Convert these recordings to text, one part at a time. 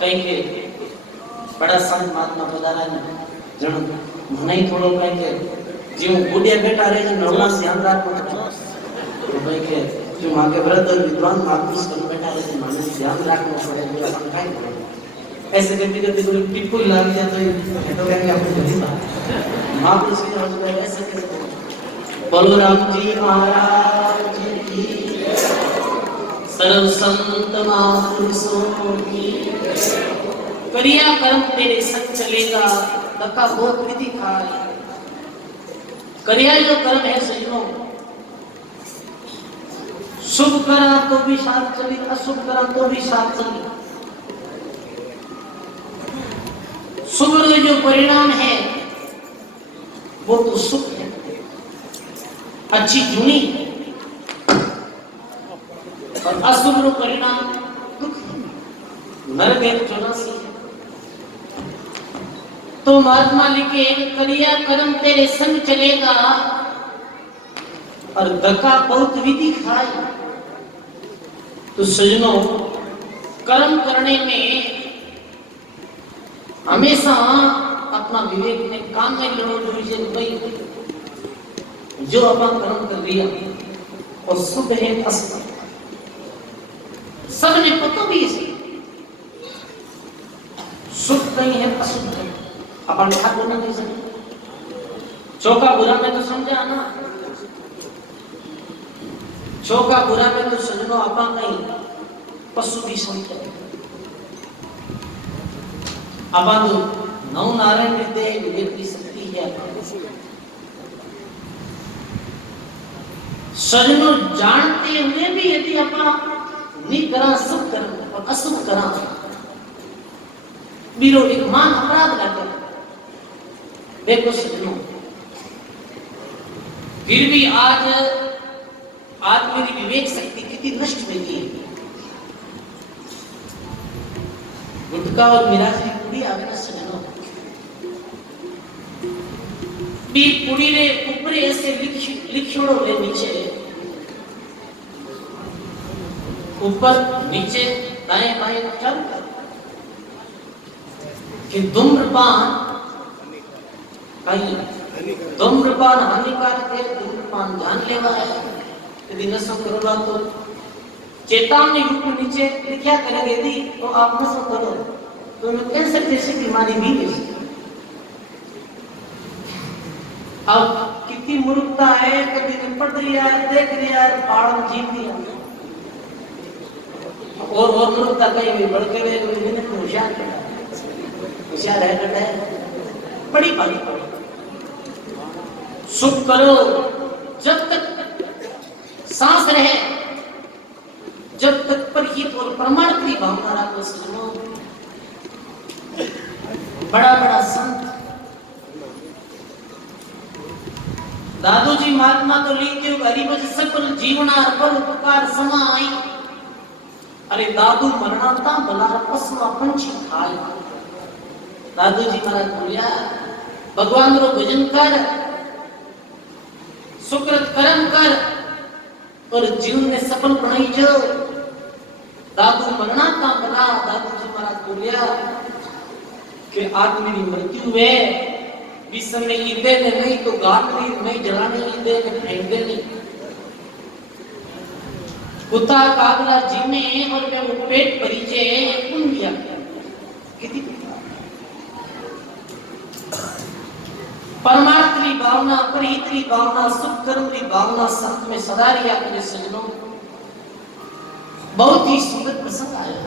कहीं के बड़ा संत महात्मा पधारा ने जण नहीं थोड़ो कहीं के जीव बूढ़े बेटा रहे जो नवना ध्यान रखो तो कहीं के जो माके व्रत और विद्वान महापुरुष कर बेटा रहे जो माने ध्यान रखना पड़े जो अपन काई ऐसे करते करते कोई टिप्पो लग गया तो कहेंगे आपको जल्दी बात महापुरुष की तरफ से ऐसे कैसे बोलो राम जी महाराज की सर्व संत महापुरुषों की करिया कर्म तेरे संग चलेगा धक्का बहुत विधि खाए करिया जो कर्म है सजनों शुभ करा तो भी साथ चली अशुभ करा तो भी साथ चली शुभ जो परिणाम है वो तो सुख है अच्छी जुनी और अशुभ परिणाम दुख नरक 84 है। तो महात्मा लिखे करिया कर्म तेरे संग चलेगा और धक्का बहुत विधि खाए। तो सजनों कर्म करने में हमेशा अपना विवेक ने काम में लड़ो भाई जो अपन कर्म कर दिया और शुभ है अशुभ सबने पता भी इसे शुभ नहीं है अशुभ है अपन क्या बोलना नहीं सकते चौका बुरा में तो समझा ना चौका बुरा में तो सजनो अपन नहीं पशु भी समझते अपन तो नौ नारायण हृदय विवेक की शक्ति है सजनो जानते हुए भी यदि अपन निकरा शुभ कर्म और अशुभ कर्म बीरो एक मान अपराध करते देखो सजनों फिर भी आज मेरी विवेक शक्ति कितनी नष्ट हुई है गुटका और मिराज की पूरी आगे न सजनों बी पूरी रे ऊपर ऐसे लिखियोड़ो ले नीचे ऊपर नीचे दाएं बाएं चल कि धूम्रपान हानिकारक है धूम्रपान जान लेवा है यदि नशा करोगा तो चेतावनी रूप में नीचे लिखा करेंगे यदि तो आप नशा करो तो कैंसर जैसी बीमारी भी है। अब कितनी मूर्खता है कभी निपट लिया देख लिया पाड़ जीत लिया और मूर्खता कहीं भी बढ़ के होशियार है बड़ी बात करो सुख करो जब तक सांस रहे जब तक परहित और प्रमाण की भावना रखो सजनो बड़ा संत दादू जी महात्मा तो लिखते हो गरीब सकल जीवना अर्पण उपकार समाई अरे दादू मरणाता बलार पसवा पंछी खाए दादू जी महाराज बोलिया भगवान रो भजन कर सुकृत कर्म कर और जीवन में सफल बनाई जो दादू मरणाता बला दादू जी महाराज बोलिया कि आज मेरी मृत्यु है इस समय ईंधे नहीं तो गाटरी नहीं जलाने ईंधे फेंकते नहीं कुत्ता कागला जी में और मैं वो पेट परिचय कौन दिया कितनी परमार्थ की भावना परिहित की भावना सुख कर्म की भावना संत में सदा रिया करे सजनों बहुत ही सुंदर प्रसंग आया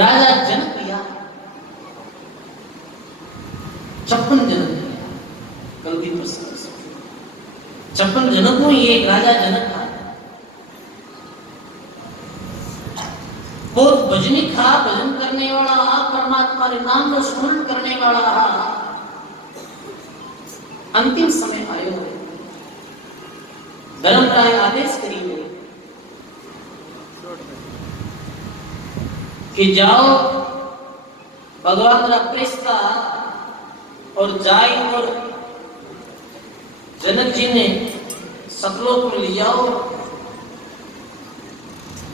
राजा जनक लिया 56 जनक लिया कल भी प्रसंग 56 जनकों ये एक राजा जनक था बहुत भजनी था भजन करने वाला परमात्मा के नाम को स्मरण करने वाला अंतिम समय आयो धर्मराय आदेश करिए कि जाओ भगवान का प्रेस्ता और जाई और जनक जी ने सतलोक में ले जाओ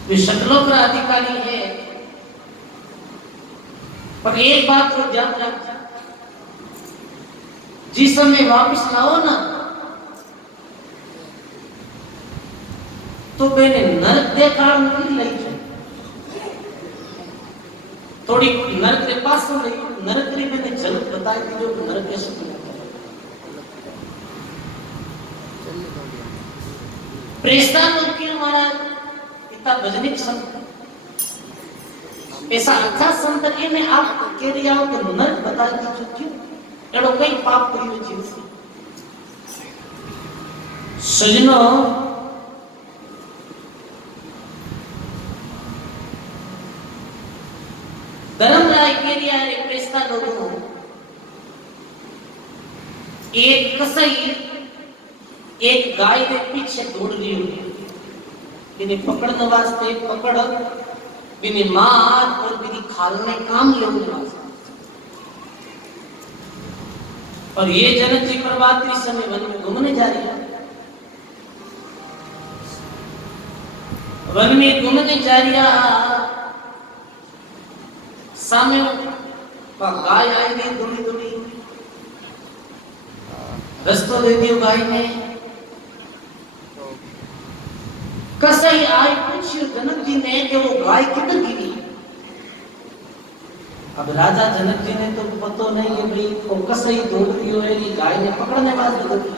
जो सतलोक का अधिकारी है पर एक बात को ध्यान रखना, जिस समय वापस लाओ ना तो मैंने नरक देखा नहीं लई छे, थोड़ी नरक के पास तो लई, नरक री मैंने झलक बताई थी जो नरक कैसे होता है। प्रेस्तान के हमारा इतना भजनिक संत, ऐसा अच्छा संत इन्हें आप कह दिया हो कि नरक बता दी क्यों, एड़ो कई पाप करियो जीव सजनो। धर्मराय कह दिया रे प्रेस्ता लोगों, एक कसाई एक गाय के पीछे दौड़ रही हो, इन्हें पकड़ने वास्ते पकड़ बिनी मार और बिनी खालने काम लेने वास्ते। और ये जनक जी प्रभात इस समय वन में घूमने जा रही है, वन में घूमने जा रही है, सामने गाय आई गई दौड़ी दौड़ी, रस्तो दे दियो गाय ने। कसाई आए पूछियो जनक जी ने कि वो गाय किधर गिरी। अब राजा जनक जी ने तो पता नहीं कि भाई वो कसाई दौड़ रही हो कि गाय ने पकड़ने वास्ते दौड़ी।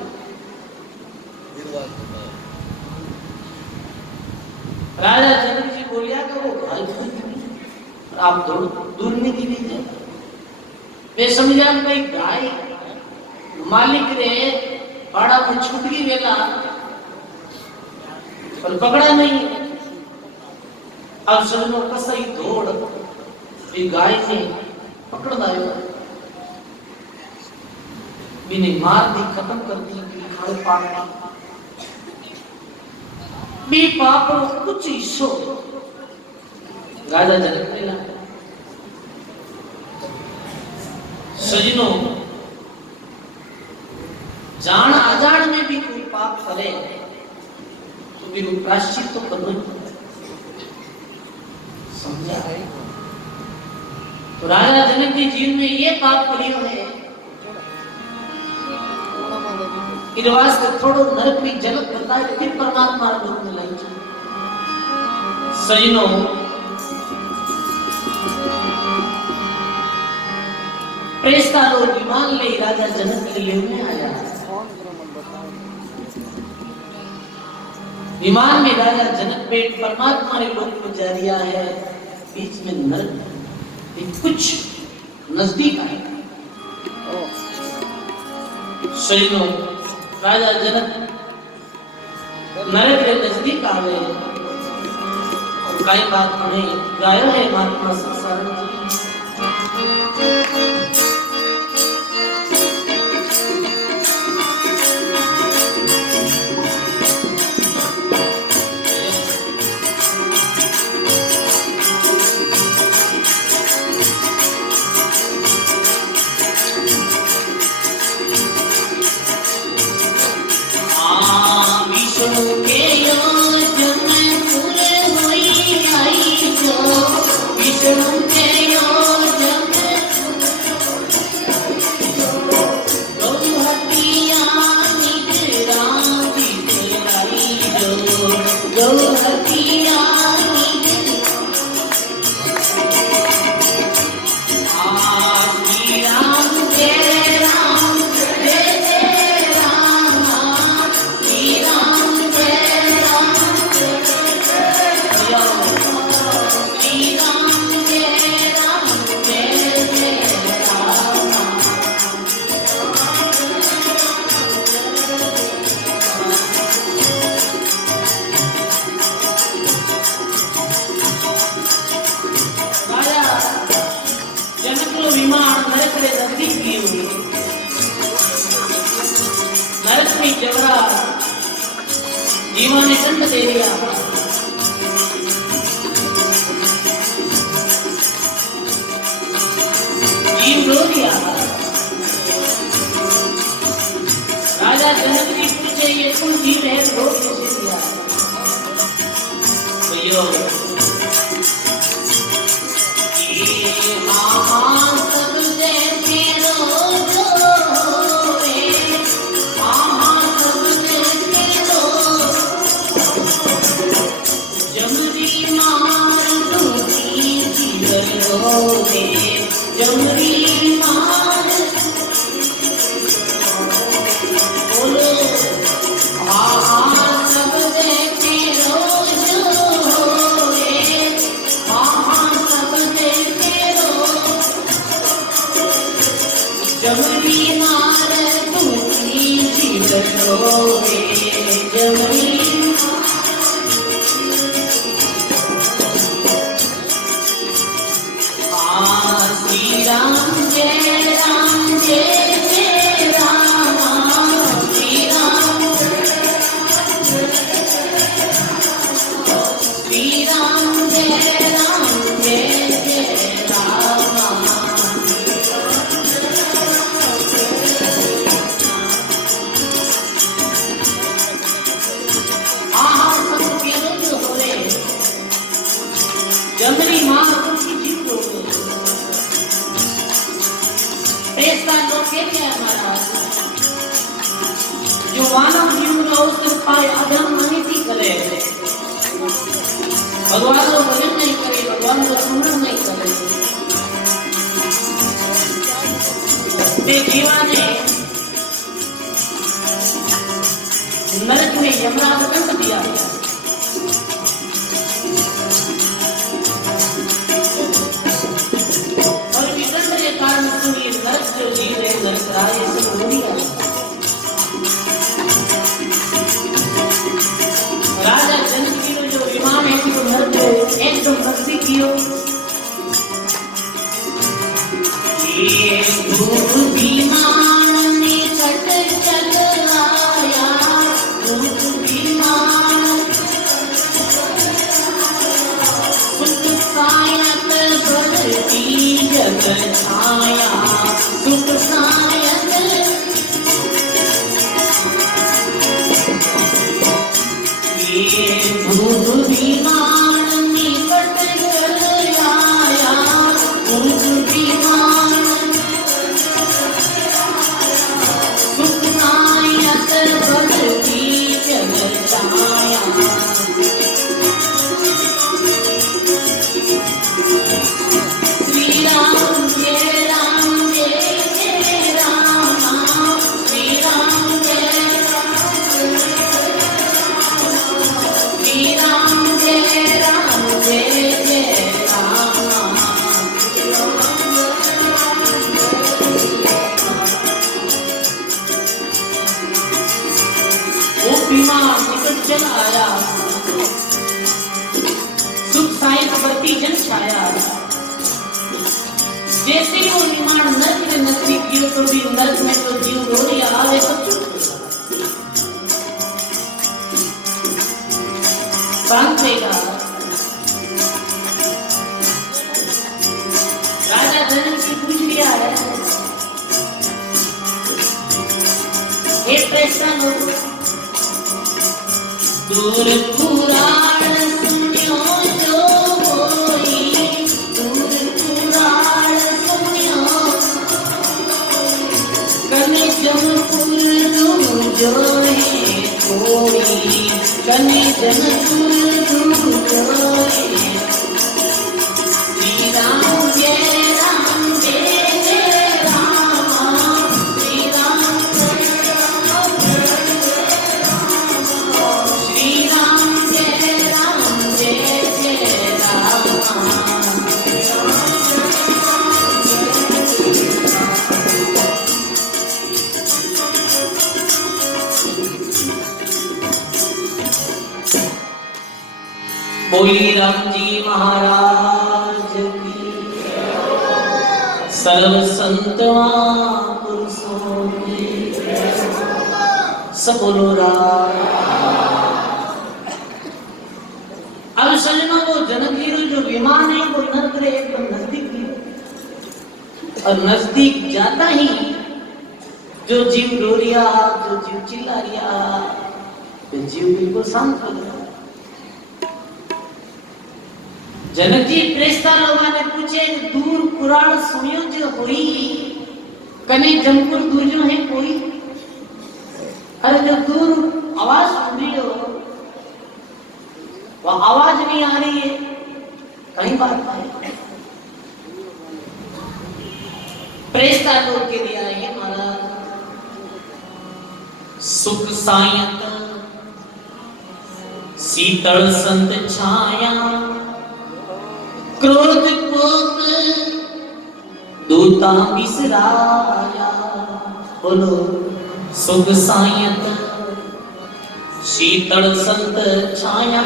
राजा जनक जी बोलिया कि वो गाय किधर गिरी, आप दूर नहीं गिरी जाए। वे समझा भाई गाय मालिक रे पाड़ा में छूट गई वेला पर पकड़ा नहीं। अब सजनो कसाई दौड़ भी गाय ने पकड़ लायो, बिने मार दी, खत्म कर दी, खाल पाड़ दी, पाप कुछ हिस्सो राजा जनक ने ला। सजनो जान अजान में भी कोई पाप करे तो भी प्रायश्चित तो करना ही समझा है। तो राजा जनक जी जीवन में ये पाप करी है कि वास्ते थोड़ो नरक की झलक बताए फिर परमात्मा रूप में लाई। सजनो प्रेस्ता लोग विमान ले राजा जनक के लिए आया। विमान में राजा जनक बेट परमात्मा ने लोक में जा दिया है, बीच में नरक कुछ नजदीक आए। सजनो राजा जनक नरक के नजदीक आ गए और कई बात उन्हें गाया है महात्मा संसार जी। जीवन ने जन्म दे दिया। जीव रो दिया। राजा जनक जी पूछे ये कौन जीव है, रो कैसे दिया? भैया जमरी मां तुलसी जीव रो ऐसा लोग कहते हैं महाराज जो मानव जीव रो उसके पाए अधर्म नहीं करे भगवान को भजन नहीं करे भगवान को सुमरन नहीं करे ते जीवाने नरक में यमराज दंड दिया और विदंड के कारण सुनिए नरक जो जीव है नरक राय सब हो गया राजा जनक की जो विमान है वो नरक एकदम नजदीक कियो ये भूत विमान में चट चल आया भूत विमान सुख सायत बढ़ती जग छाया सुख सायत ये भूत विमान निकट चल आया भूत विमान सुख सायत बढ़ती जग छाया श्री राम जय राम जय जय राम श्री राम जय श्री राम जय राम जय जय राम वो विमान निकट चल आया सुख सायत बढ़ती जन छाया जैसे ही वो विमान नरक में नजदीक कियो तो भी नरक में तो जीव रो रही आवे सब चुप शांत रहेगा राजा जनक से पूछ लिया है हे प्रश्न दूर पुराण सुनियो जो होई दूर पुराण सुनियो कने जमपुर दूर जो है कोई कने जमपुर दूर जो है श्री राम जय राम जय जय राम श्री राम जय राम श्री राम जय राम जय जय राम बोली राम जी महाराज की सर्व संतवां पुरुषों की सब बोलो राम। अब सजना वो जनक जो विमान है वो नरक रे एकदम नजदीक ही और नजदीक जाता ही जो जीव रो रिया जो जीव चिल्ला रिया तो जीव बिल्कुल शांत हो गया। जनक जी प्रेस्ता लोगों ने पूछे दूर पुराण सुनियो जो होई कने जमपुर दूर जो है कोई अरे जो दूर आवाज सुन रही हो वो आवाज नहीं आ रही है कहीं बात है प्रेस्ता लोग के दिया है महाराज सुख सायत शीतल संत छाया क्रोध कोप दूता बिसराया बोलो सुख सायत शीतल संत छाया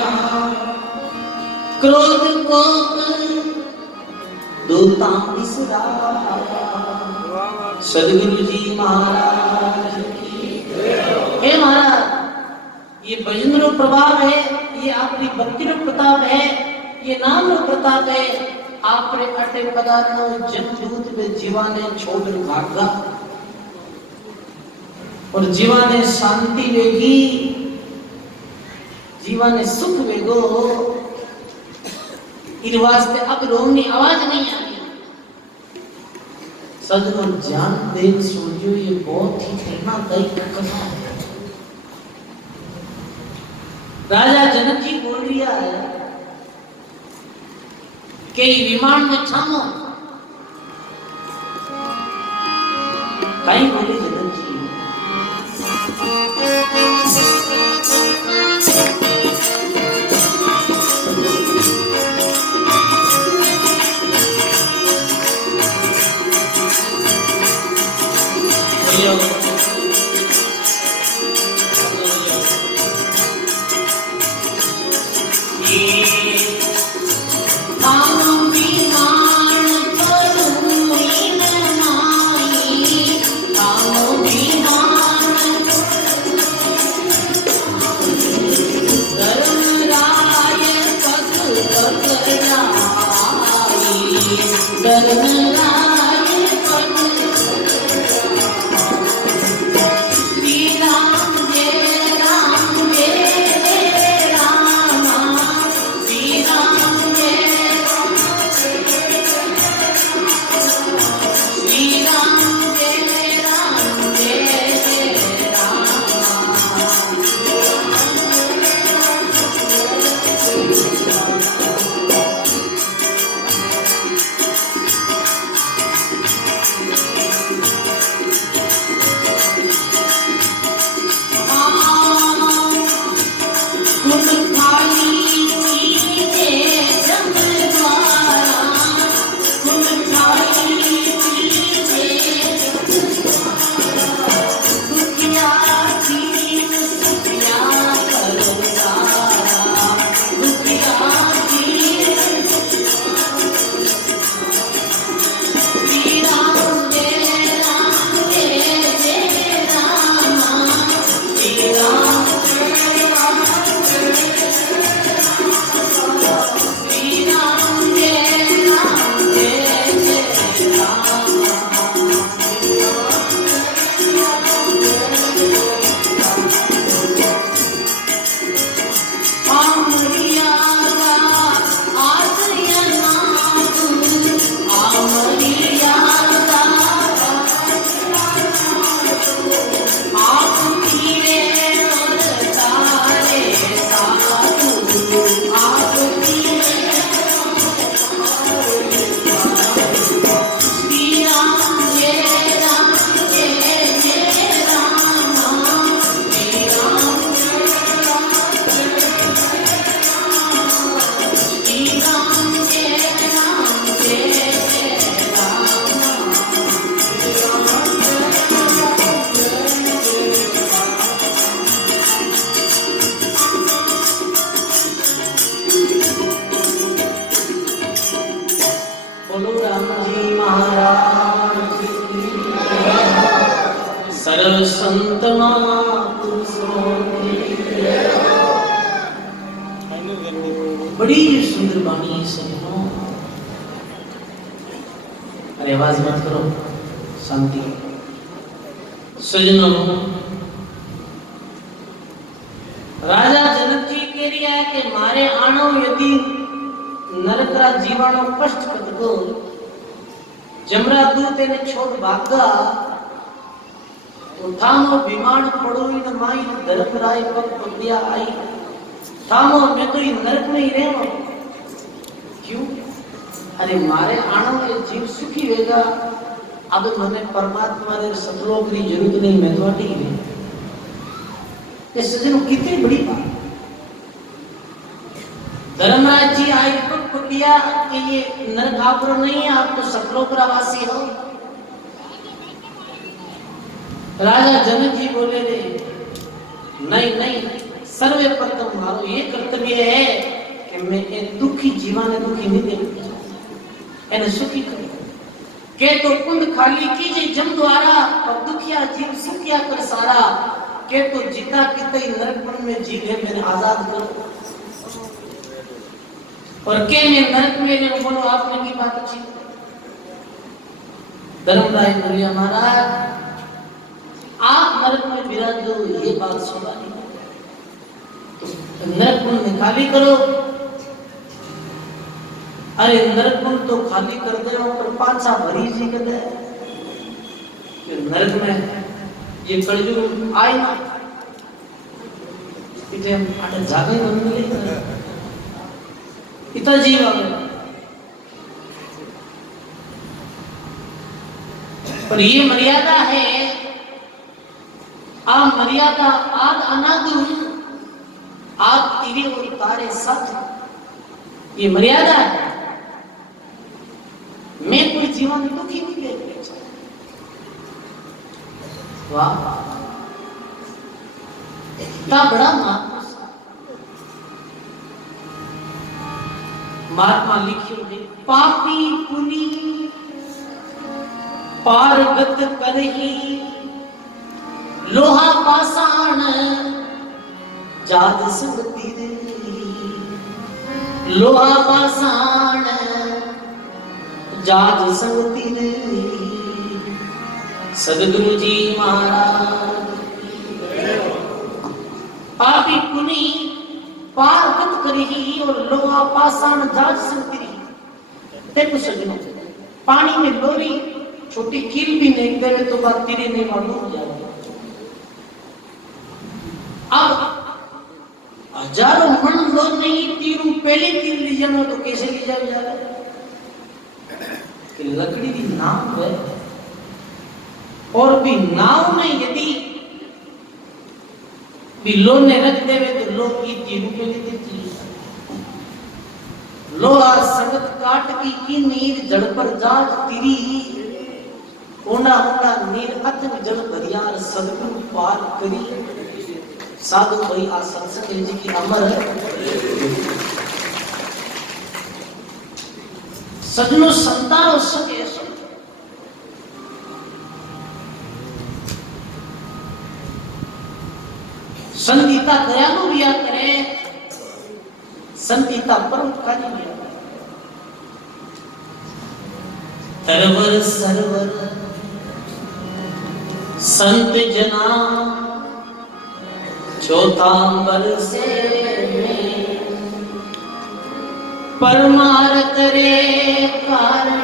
क्रोध कोप दूता बिसराया। सदगुरु जी महाराज की हे महाराज ये भजन रो प्रभाव है ये आपकी भक्ति रो प्रताप है ये नाम रो प्रताप है आपरे अटे पदार्थों जमदूत में जीवा ने छोड़ भागा और जीवा ने शांति वेगी जीवा ने सुख वेगो इस वास्ते अब रोने आवाज नहीं आ रही। सजनों जान देख सोचो, ये बहुत ही प्रेरणादायी कथा है। राजा जनक जी बोल रिया है कि विमान में छामो कहीं बोले जनक जी बड़ी सुंदर बानी सजनों। अरे आवाज मत करो, शांति। सजनों राजा जनक जी कह रही है कि मारे आनो यदि नरकरा जीवाणु कष्ट कदको जमरा दूत ने छोड़ भागा तो थामो विमान पड़ो इन माई धर्मराय पग पकड़िया आई थामो मैं तो ये नरक में ही रहूं। क्यों? अरे मारे आनो ये जीव सुखी रहेगा, अब मने परमात्मा रे सतलोक की जरूरत नहीं, मैं तो अटी ही नहीं। ये सजनों कितनी बड़ी बात। धर्मराज जी आई पग पकड़िया कि ये नरक आपरो नहीं है, आप तो सतलोक वासी हो। राजा जनक जी बोले रे नहीं नहीं, सर्वप्रथम मारो ये कर्तव्य है कि मैं एक दुखी जीवा ने दुखी नहीं देखूं, एने सुखी करूं। के तो कुंड खाली कीजिए जम द्वारा और दुखिया जीव सुखिया कर सारा, के तो जिता कितई नरकपन में जीवे मैंने आजाद करो, और के मैं नरक में ले बोलो आपने की बात अच्छी। धर्मराय बोलिया महाराज आप नरक में विराजो ये बात सुना नहीं, नरक में खाली करो। अरे नरक तो खाली कर दे और पाछा भरी जी कर दे कि नरक में ये कलयुग आए ना इतने आने जागे तो मिले इतना जीव आवे पर ये मर्यादा है आ मर्यादा आद अनादि आद तीरे और तारे सत ये मर्यादा है मैं कोई जीवन दुखी नहीं देख वाह इतना बड़ा महात्मा लिखियो है पापी पुनी पारगत करही लोहा पाषाण जात संग तीरे लोहा पाषाण जात संग तीरे सदगुरु जी महाराज पापी पुनी पारगत करही और लोहा पाषाण जात संग तीरे देखो सज्जनों पानी में लोरी छोटी कील भी नहीं देवे तो बात तीरे नहीं मालूम हो जाएगी अब हजारों मन लो नहीं तीरू पहले तीर ली जाना तो कैसे ली जाए जा रहा कि लकड़ी की नाव है और भी नाव में यदि बिल्लो ने रख देवे तो लोग की तीरू पहले देती लोहा संगत काट की नीर जड़ पर जाज तिरी ओना ओना नीर अथक जल भरियार सदगुरु पार करी साधु भाई आ सत्संग जी की अमर सजनो संतानो सके संगीता दयालु बिया करे संगीता परोपकारी बिया तरवर सरवर संत जना चौथांबर से परमार्थ रे कारण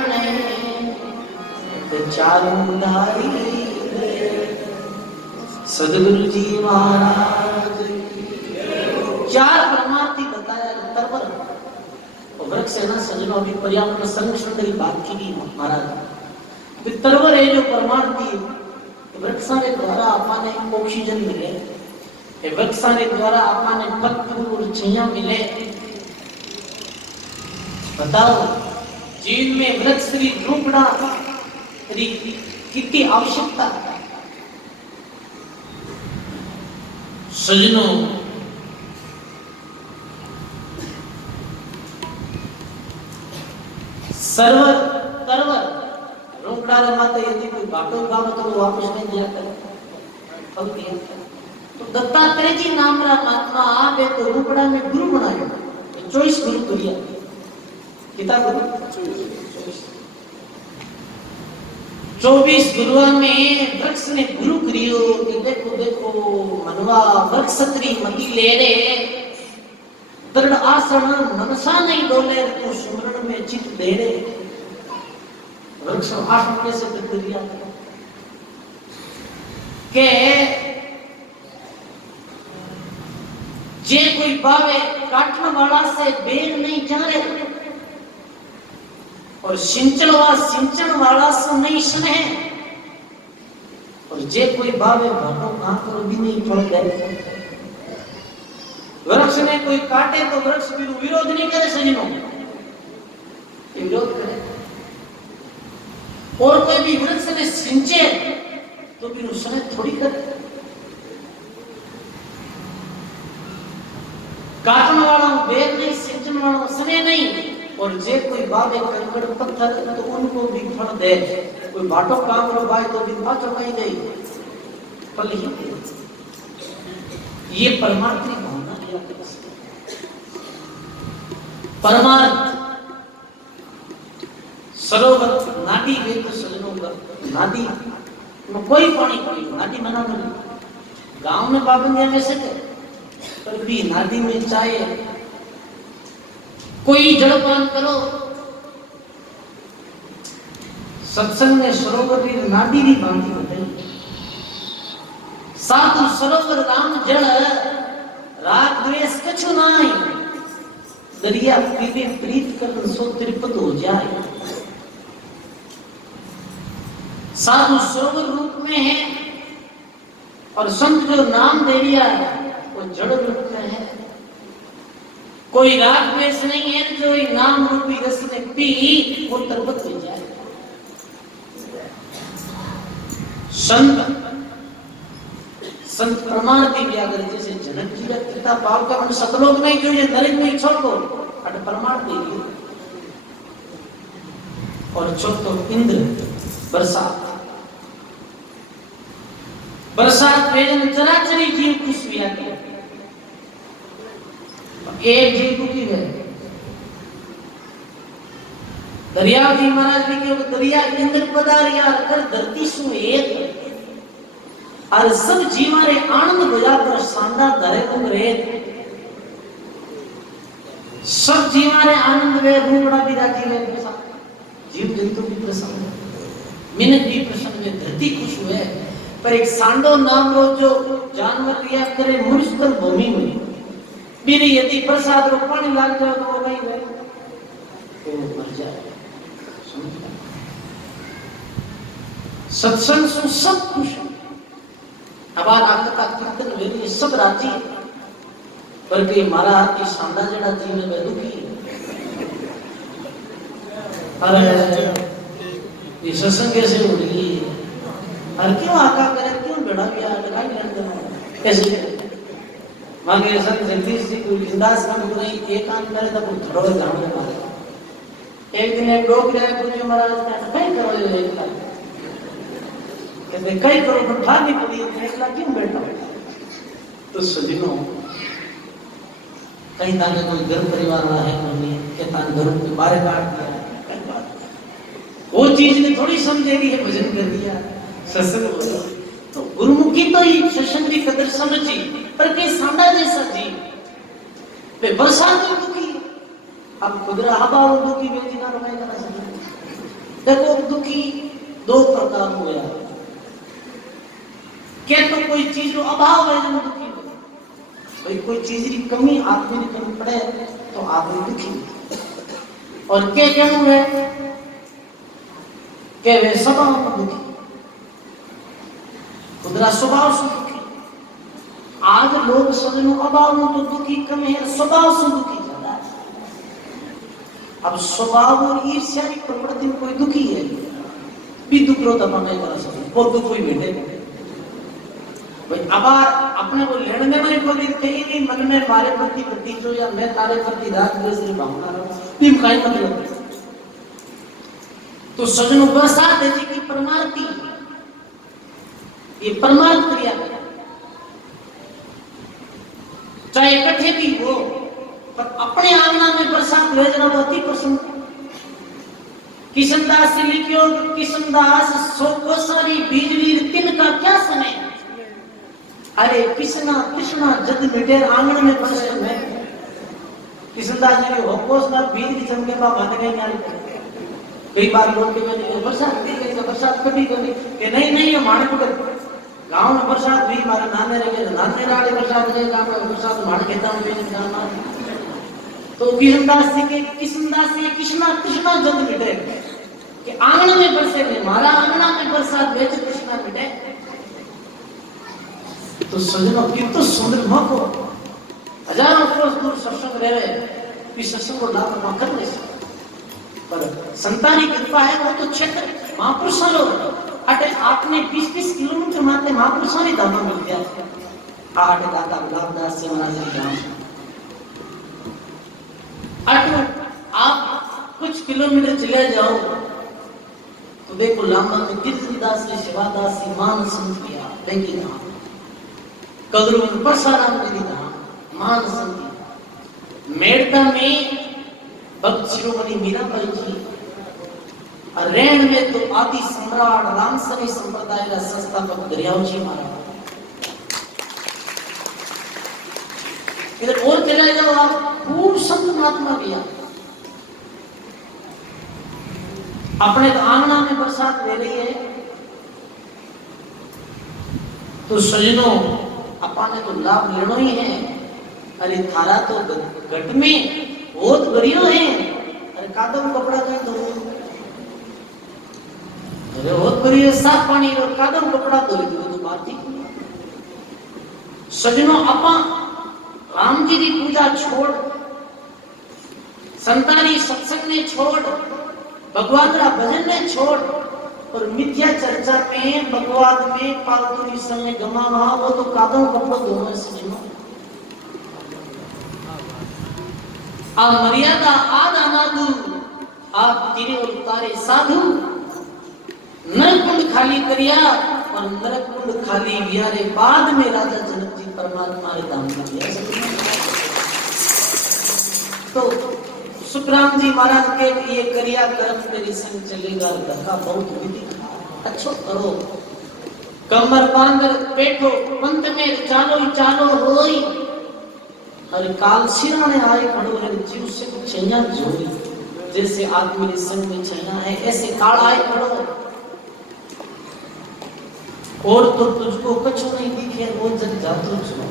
चारुधारी सदगुरु जी महाराज चार परमार्थी बताया तरवर और वृक्ष है ना सजनों अभी पर्यावरण संरक्षण की बात की गई महाराज तरवर है जो परमार्थी वृक्षों के द्वारा अपने ऑक्सीजन मिले वृक्षों के द्वारा अपने फल फूल और छाया मिले बताओ जीवन में वृक्ष की रूपड़ा कितनी आवश्यकता सजनों सर्वर तरवर रूपड़ा माता यदि कोई बाटो गाव तो वापस नहीं दिया करे फल दिया तो दत्तात्रेय जी नाम रा महात्मा आपे तो रूपड़ा में गुरु बनायो 24 गुरु तुरिया कितना गुरु 24 गुरुओं में वृक्ष ने गुरु करियो कि देखो देखो मनवा वृक्ष त्री मती ले रे दृढ़ आसन मनसा नहीं डोले तो सुमरण में चित दे रे वृक्ष आसन कैसे प्रक्रिया के जे कोई बावे काटने वाला से बेग नहीं जा रहे और सिंचन वाला से नहीं सने और जे कोई बावे भाटो कहां पर भी नहीं पड़ गए वृक्ष ने कोई काटे तो वृक्ष विरोध नहीं करे सजनों विरोध करे और कोई भी वृक्ष ने सिंचे तो फिर उसने थोड़ी करे काटने वाला बेग नहीं सिंचन वाला उसने नहीं और जे कोई बाबे कंकड़ पत्थर तो उनको भी फल दे कोई बाटो काम रो बाय तो भी पाछो कहीं दे फल ही दे ये परमार्थ की भावना किया परमार्थ सरोवर नाटी वेद सजनों का नाटी में कोई पानी कोई नाटी मना नहीं गांव में पाबंदी में से पर भी नाटी में चाहे कोई जलपान करो सत्संग ने सरोवर की नादी री बांधी बताई। साधु सरोवर राम जल राग द्वेष कछु नाई, दरिया पीवे प्रीत कर सो त्रिपद हो जाए। साधु सरोवर रूप में है और संत जो नाम दे दिया वो जड़ रूप में है। कोई राग द्वेष नहीं है, जो नाम रूपी रस ने पी वो त्रिपद हो जाए। संत परमार्थी व्यागर जैसे जनक जी का पिता बाप का मन सतलोक नहीं जो ये नरक में छोड़ो अट परमार्थ दे दिए। और छोटो इंद्र बरसात भेजन चराचरी जीव खुश हुआ के एक जीव दुखी है। दरिया जी महाराज ने कहा दरिया इंद्र पधारिया कर धरती सु एक और सब जीवारे आनंद बजा पर सांदा धरे उमरे। सब जीवारे आनंद वे रूपड़ा भी राजी वे जीव जंतु भी प्रसन्न मिनट भी प्रसन्न वे धरती खुश हुए। पर एक सांडो नाम रो जो जानवर रिया करे मुनिष्ठल भूमि में मेरी यदि प्रसाद रो पानी लाग जाए तो वो नहीं वे तो मर जाए। सत्संग से सब खुश हमारा आकता कीर्तन वेदी सब राजी पर के मारा हाथ की सांडा जड़ा जी में मैं दुखी। अरे ये सत्संग कैसे हो रही है? हर क्यों आका करे क्यों बड़ा बिया लगाई करते कैसे मांगे संत जगदीश जी को बिंदास काम नहीं एक काम करे तो थोड़ा गांव में मारे। एक दिन एक लोग जाए पूछे महाराज ने कहीं करो ये कहते कई करो पर भाग नहीं पड़ी एकला क्यों बैठा? तो सजनों कहीं ताने कोई घर परिवार वाला है नहीं के ताने घर के बाहर काट दिया वो चीज ने थोड़ी समझेगी है भजन कर दिया सत्संग बोला तो गुरुमुखी तो ये सत्संग की कदर समझी पर के सांडा जैसा जी वे बरसात में दुखी अब खुदरा हवा और दुखी वे जिना लगाए करा सकते। देखो दुखी दो प्रकार हुआ क्या तो कोई चीज रो अभाव है जो दुखी हो भाई कोई चीज की कमी आदमी की कमी पड़े तो आदमी दुखी और क्या क्या है के वे स्वभाव में दुखी खुदरा स्वभाव से दुखी। आज लोग सजनों अभाव में तो दुखी कम है स्वभाव से दुखी ज्यादा है। अब स्वभाव और ईर्ष्या की प्रवृत्ति में कोई दुखी है भी दुख रो दबा नहीं करा सकते वो दुख कोई बैठे भाई अब अपने को लेने में कोई कहीं नहीं मन में मारे प्रति प्रतीक या मैं तारे प्रति राग द्वेष की भावना भी काई मतलब तो सजनों बरसात है जी की परमार्थी ये परमार्थ क्रिया चाहे इकट्ठे भी हो पर अपने आंगना में बरसात भेजना तो अति प्रसन्न। किशनदास से लिखियो किशनदास सो को सारी बिजली तिन का क्या समय अरे कृष्णा कृष्णा जद मिटे आंगन में बरसे में किशनदास जी हो कोस ना बिजली चमके बा बात गई यार कई बार लोग के बरसात देखे तो बरसात कभी कभी कि नहीं ये मानक को गांव में बरसात भी मारे नाने राड़े बरसात गए गांव में बरसात मार कहता हूं बेन गाना तो किशनदास जी के कृष्णा कृष्णा जद मिटे कि आंगन में बरसे नहीं मारा आंगना में बरसात भेज कृष्णा मिटे। तो सजनों कितना सुंदर मौको हजारों कोस दूर सत्संग रहे कि सत्संग को लाभ न कर ले पर संतानी कृपा है वो तो क्षेत्र महापुरुषों लोग अटे आपने 20-20 किलोमीटर माते महापुरुषों ने धामा मिल गया आठ दाता गुलाबदास से महाराज जी गांव अटे आप कुछ किलोमीटर चले जाओ तो देखो लांबा में कीर्तनदास ने शिवादास ने मान संत किया लेकिन कदरों में परसाराम ने दिया मान संत मेड़ता में भक्त शिरोमणि मीराबाई जी रेण में तो आदि सम्राट रामसरी संप्रदाय का संस्थापक दरियाव जी महाराज। इधर और चले जाओ आप खूब संत महात्मा किया अपने तो आंगना में बरसात ले रही है, तो सजनों अपन ने तो लाभ लेना ही है। अरे थारा तो घट में बहुत बढ़िया है, अरे कादम कपड़ा कर दो, अरे बहुत बढ़िया साफ पानी और कादम कपड़ा धो दो, तो बात ही। सजनों अपन राम जी की पूजा छोड़, संतानी सत्संग ने छोड़, भगवान का भजन ने छोड़ और मिथ्या चर्चा में, बकवाद में, फालतू समय गमावा, वो तो कादम कपड़ो दोनों सजनों। आ मर्यादा आधा नादू, आप तिरे और तारे साधु, नर कुंड खाली करिया और नरक कुंड खाली बियारे, बाद में राजा जनक जी परमात्मा रे धाम में गया। तो सुखराम जी महाराज के ये करिया कर्म तेरी संग चलेगा, धक्का बहुत विधि अच्छो करो, कमर बांध बैठो, पंथ में चालो ही चालो होई, अरे काल सिराने आए खड़ो है, जीव से छैया जोड़ी, जैसे आदमी संग में छैया है, ऐसे काल आए खड़ो, और तो तुझको कुछ नहीं दिखे, वो जग जातो छो।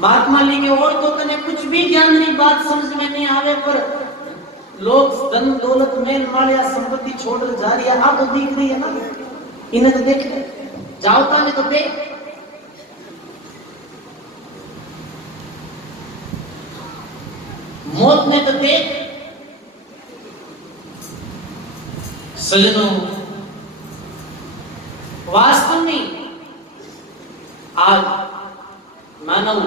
महात्मा लिखे और तो तने कुछ भी ज्ञान नहीं, बात समझ में नहीं आवे, पर लोग धन दौलत मेल मालिया संपत्ति छोड़ जा रही है, आप तो दिख रही है ना, इन्हें तो देख जाओता ने तो देख। मौत ने तो देख। सजनों वास्तव में आज मानव